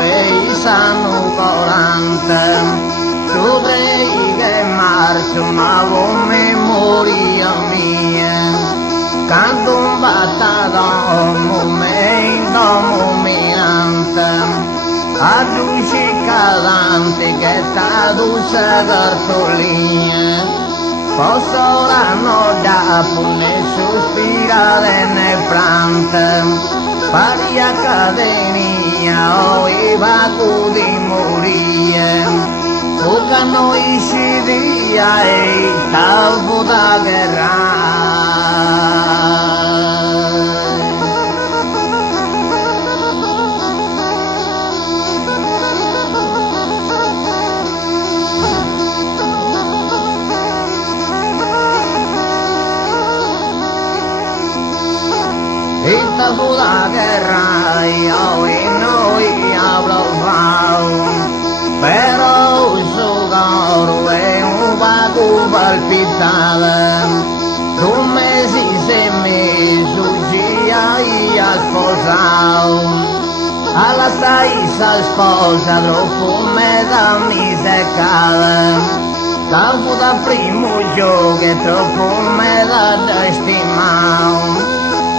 e sanno corante, sudrei che marcio ma con memoria mia, canto un battato momento mominante, ad un ciccadante che sta dolce cartolina, posso l'anno dopo ne sospirare ne plante, pari accademia o i vacu di morire, o che noi si dia e talvo da guerra. Esta puta guerra io e noi avrò fatto, però il coro è un vago palpitare, 2 mesi se mi succia io sposato, alla stessa sposa troppo me da mi seccare, campo da primo gioco che troppo me da stimare.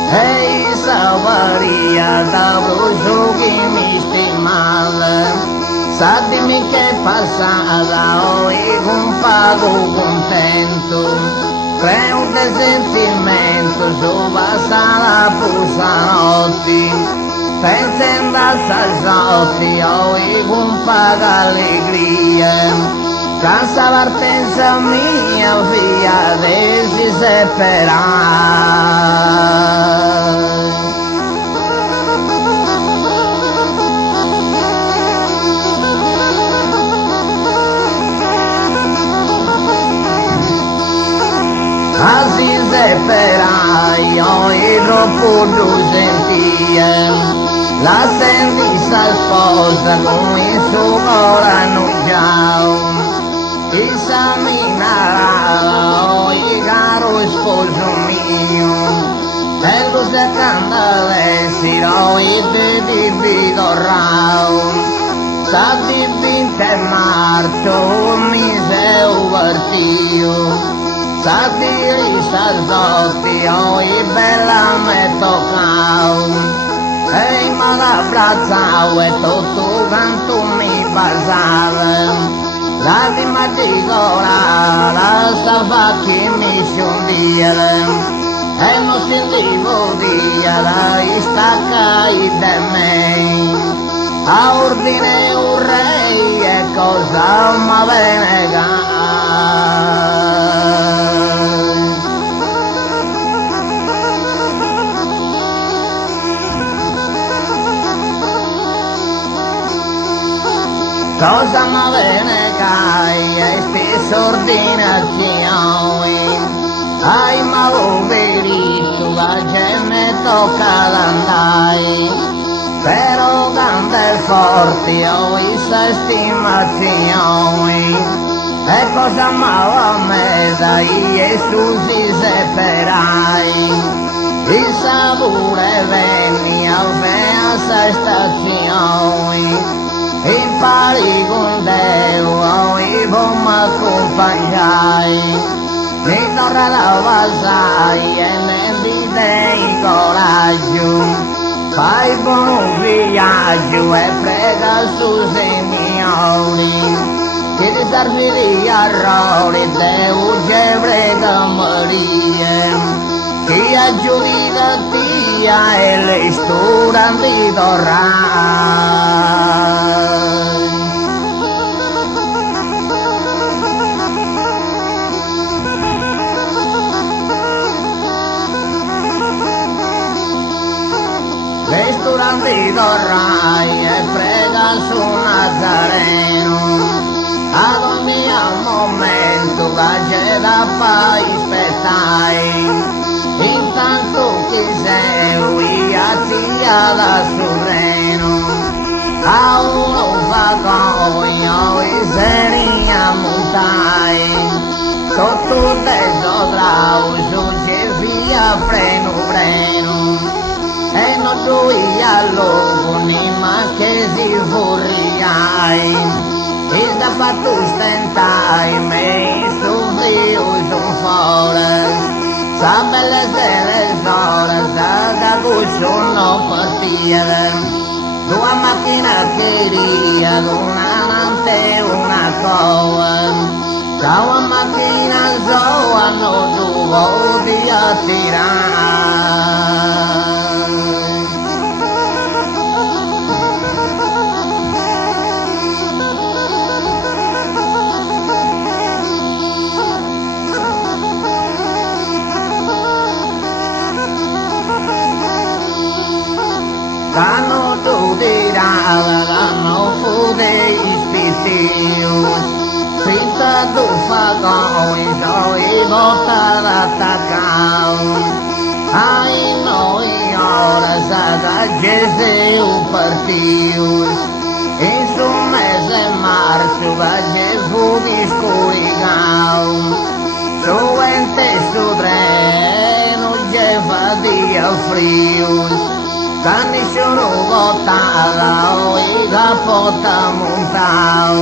Ehi, Savaria, da brucio che mi stimava, sa dimmi che passata, e con pago contento, creo un sentimento, su passa la pusanotti, pensando a salsotti, e con paga allegria, casa partenza mia, figlia, desi separare. Così separai, io e troppo tu sentia, la senti sta sposa con il suo cuore annunciato, esaminava il caro sposo mio, e lo se candavessero e te divino rao, sa divinte marcio mi sei partito. Satiri salzottio e bella me toccao, e mi abbracciao e tutto quanto mi basava, lacrima di colare stava che mi scioglieva, e non sentivo dire la staccai da me, a ordine un re e cosa mi venega. Cosa mi venegai e queste ordinazioni, ai ma poverito la gente tocca andare, però canta forte ho questa stimazione, e cosa mi me dai e tu si separai, il sapore venne a questa stazione, impari con Dio e poi mi accompagnai, mi torna la vasai e ne dite coraggio, fai buon viaggio e prega su Signore, che ti serviria errori, Dio che prega Maria, che aggiunga Dio e le stura di torrare. Ristorante torrai e prega su Nazareno, ad ogni momento che c'è da fare spettai, intanto che segui a sia da sovrano, a uno vagone e seria montai, sotto teso trauso c'è via freno, e non lui a logo ni ma che si furriai, il da fatto stentai, me su frio son fora, sa belle sere sola, sa da cuccio no partire. Tua macchina queria una nante una coa, tua macchina zoa no tuvo di attirare. Cano tu dirà, no fude ispitius, finta tu fagoi, soi volta l'attacau. Ai noi ora sada Gesù partius, in su mese marzo va Gesù discorigau. Su ente su treno, Gefa dia frius, Cani sono votata, i capota montao,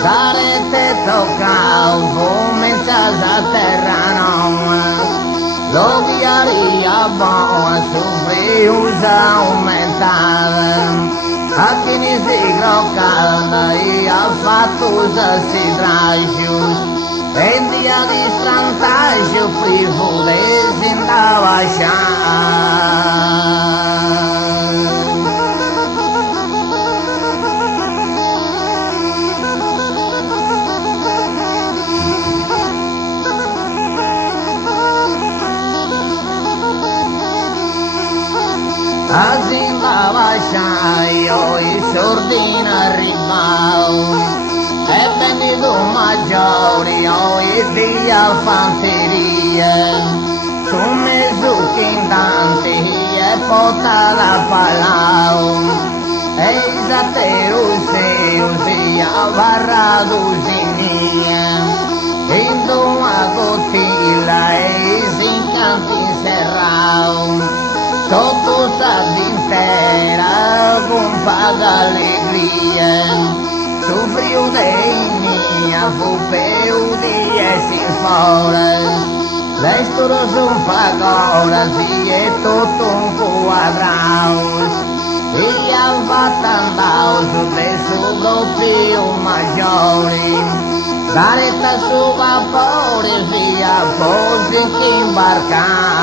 sarete toccao, comincias a terra non, lo viaria boa, sofrius aumentava, a chi ne si groccava, e a fattusa si traius, e dia di strantagio, frivole, si andava a Asimava sciaio, i sordini arrivau, e venuto maggiori, e via fanteria, su mesucchi in tanti, e porta la palau, e isatero seu, sia varrado sinia, in tua cotilla, e si incanti serrau, todo sa intera con paga alegria, sofriu de minha, fupeu de sin fora, lestros un pagoras e totum quadraus, e alvatandaus de su grupio maggiore, gareta su vapore via fosse che imbarcar.